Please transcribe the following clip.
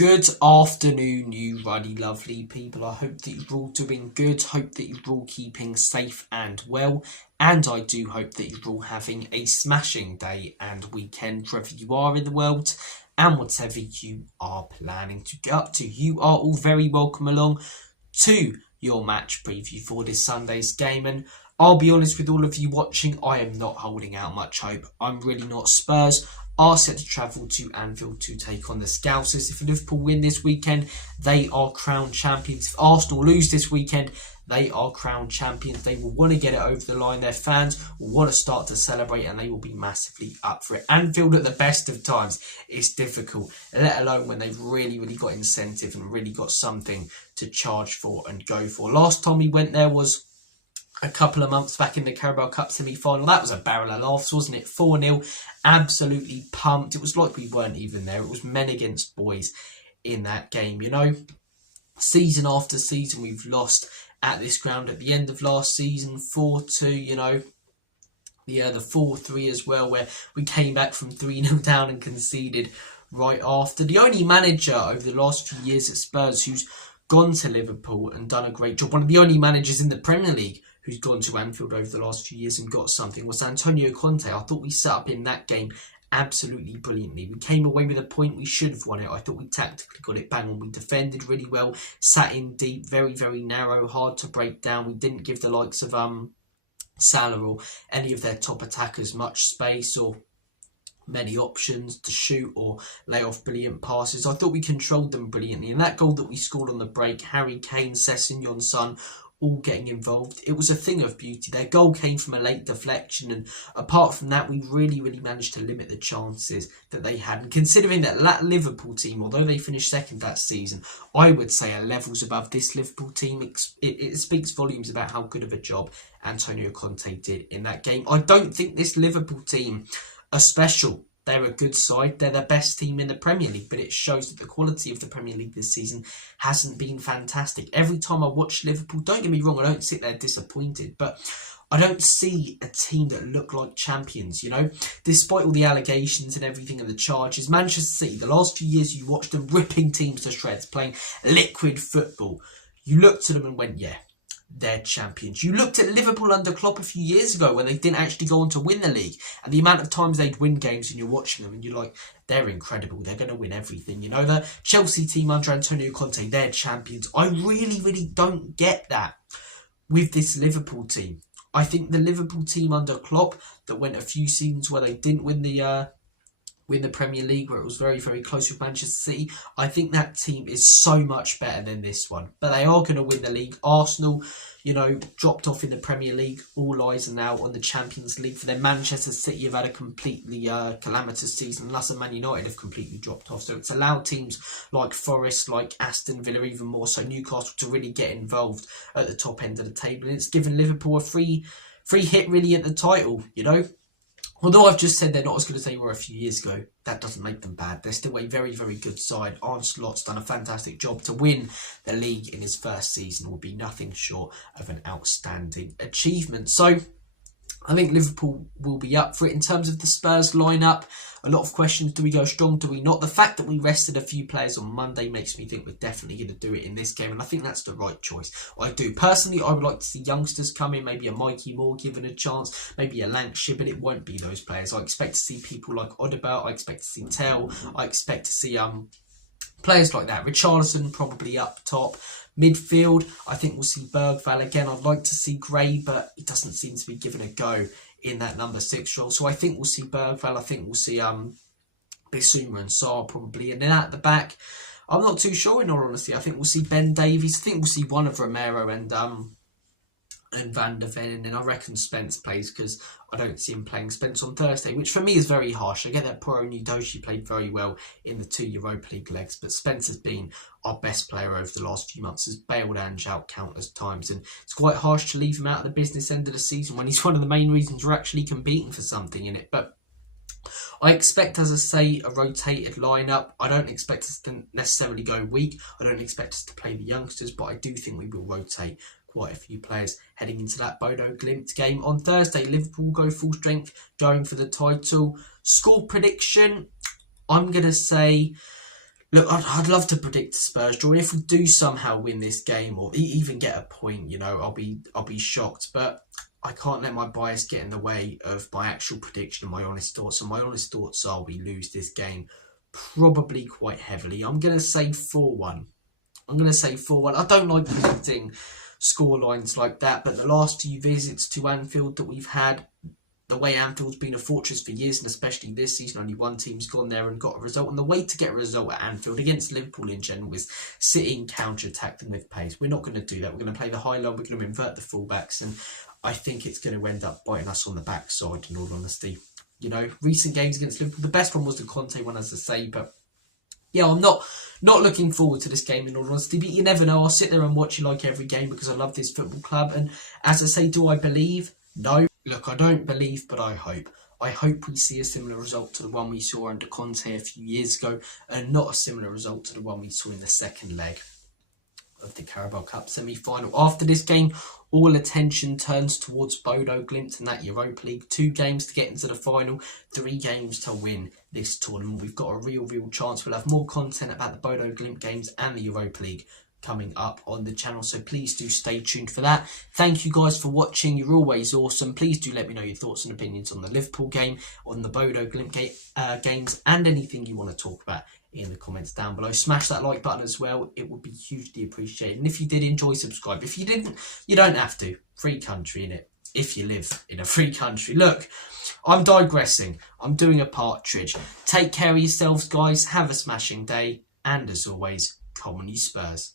Good afternoon, you ruddy lovely people. I hope that you're all doing good. Hope that you're all keeping safe and well. And I do hope that you're all having a smashing day and weekend wherever you are in the world. And whatever you are planning to get up to. You are all very welcome along to your match preview for this Sunday's game. And I'll be honest with all of you watching, I am not holding out much hope. I'm really not. Spurs are set to travel to Anfield to take on the Scousers. If Liverpool win this weekend, they are crowned champions. If Arsenal lose this weekend, they are crowned champions. They will want to get it over the line. Their fans will want to start to celebrate and they will be massively up for it. Anfield at the best of times is difficult, let alone when they've really got incentive and really got something to charge for and go for. Last time we went there was a couple of months back in the Carabao Cup semi-final. That was a barrel of laughs, wasn't it? 4-0, absolutely pumped. It was like we weren't even there. It was men against boys in that game, you know. Season after season, we've lost at this ground. At the end of last season, 4-2, you know. The 4-3 as well, where we came back from 3-0 down and conceded right after. The only manager over the last few years at Spurs who's gone to Liverpool and done a great job, one of the only managers in the Premier League who's gone to Anfield over the last few years and got something, was Antonio Conte. I thought we set up in that game absolutely brilliantly. We came away with a point. We should have won it. I thought we tactically got it bang on. We defended really well, sat in deep, very narrow, hard to break down. We didn't give the likes of Salah or any of their top attackers much space or many options to shoot or lay off brilliant passes. I thought we controlled them brilliantly. And that goal that we scored on the break, Harry Kane, Sessegnon, Son, all getting involved. It was a thing of beauty. Their goal came from a late deflection, and apart from that, we really managed to limit the chances that they had. And considering that Liverpool team, although they finished second that season, I would say are levels above this Liverpool team. It speaks volumes about how good of a job Antonio Conte did in that game. I don't think this Liverpool team are special. They're a good side. They're the best team in the Premier League, but it shows that the quality of the Premier League this season hasn't been fantastic. Every time I watch Liverpool, don't get me wrong, I don't sit there disappointed, but I don't see a team that look like champions, you know? Despite all the allegations and everything and the charges, Manchester City, the last few years you watched them ripping teams to shreds, playing liquid football. You looked at them and went, yeah, they're champions. You looked at Liverpool under Klopp a few years ago when they didn't actually go on to win the league, and the amount of times they'd win games and you're watching them and you're like, they're incredible, they're going to win everything. You know, the Chelsea team under Antonio Conte, they're champions. I really don't get that with this Liverpool team. I think the Liverpool team under Klopp that went a few seasons where they didn't win the Premier League, where it was very close with Manchester City, I think that team is so much better than this one. But they are going to win the league. Arsenal, you know, dropped off in the Premier League. All eyes are now on the Champions League. For them, Manchester City have had a completely calamitous season. Unless Man United have completely dropped off. So it's allowed teams like Forest, like Aston Villa, even more so Newcastle, to really get involved at the top end of the table. And it's given Liverpool a free hit really at the title, you know. Although I've just said they're not as good as they were a few years ago, that doesn't make them bad. They're still a very good side. Arne Slot's done a fantastic job. To win the league in his first season would be nothing short of an outstanding achievement. So I think Liverpool will be up for it. In terms of the Spurs lineup, a lot of questions. Do we go strong? Do we not? The fact that we rested a few players on Monday makes me think we're definitely going to do it in this game. And I think that's the right choice. I do. Personally, I would like to see youngsters come in. Maybe a Mikey Moore given a chance. Maybe a Lancashire, but it won't be those players. I expect to see people like Odebert. I expect to see Tell. I expect to see players like that. Richarlison probably up top. Midfield, I think we'll see Bergvall again. I'd like to see Gray, but he doesn't seem to be given a go in that number 6 role. So I think we'll see Bergvall. I think we'll see Bissouma and Sarr probably. And then at the back, I'm not too sure in all honesty. I think we'll see Ben Davies. I think we'll see one of Romero and Van der Ven, and then I reckon Spence plays because I don't see him playing Spence on Thursday, which for me is very harsh. I get that poor Onyudoshi played very well in the 2 Europa League legs, but Spence has been our best player over the last few months, has bailed Ange out countless times, and it's quite harsh to leave him out at the business end of the season when he's one of the main reasons we're actually competing for something in it. But I expect, as I say, a rotated lineup. I don't expect us to necessarily go weak. I don't expect us to play the youngsters, but I do think we will rotate quite a few players heading into that Bodo Glimt game on Thursday. Liverpool will go full strength, going for the title. Score prediction, I'm going to say Look, I'd love to predict a Spurs draw. If we do somehow win this game or even get a point, I'll be shocked. But I can't let my bias get in the way of my actual prediction and my honest thoughts. And my honest thoughts are we lose this game probably quite heavily. I'm going to say 4-1. I don't like predicting score lines like that, but the last few visits to Anfield that we've had, the way Anfield's been a fortress for years, and especially this season, only one team's gone there and got a result. And the way to get a result at Anfield against Liverpool in general is sitting, counter-attack them with pace. We're not going to do that. We're going to play the high line. We're going to invert the fullbacks, and I think it's going to end up biting us on the backside, in all honesty. Recent games against Liverpool, the best one was the Conte one, as I say, but yeah, I'm not looking forward to this game, in all honesty, but you never know. I'll sit there and watch it like every game because I love this football club, and as I say, do I believe? No. Look, I don't believe, but I hope. I hope we see a similar result to the one we saw under Conte a few years ago, and not a similar result to the one we saw in the second leg of the Carabao Cup semi-final. After this game, all attention turns towards Bodo Glimt and that Europa League. 2 games to get into the final, 3 games to win this tournament. We've got a real chance. We'll have more content about the Bodo Glimt games and the Europa League coming up on the channel, so please do stay tuned for that. Thank you guys for watching. You're always awesome. Please do let me know your thoughts and opinions on the Liverpool game, on the Bodo Glimt games, and anything you want to talk about in the comments down below. Smash that like button as well. It would be hugely appreciated. And if you did enjoy, subscribe. If you didn't, you don't have to. Free country, innit? If you live in a free country. Look, I'm digressing. I'm doing a partridge. Take care of yourselves, guys. Have a smashing day. And as always, come on you Spurs.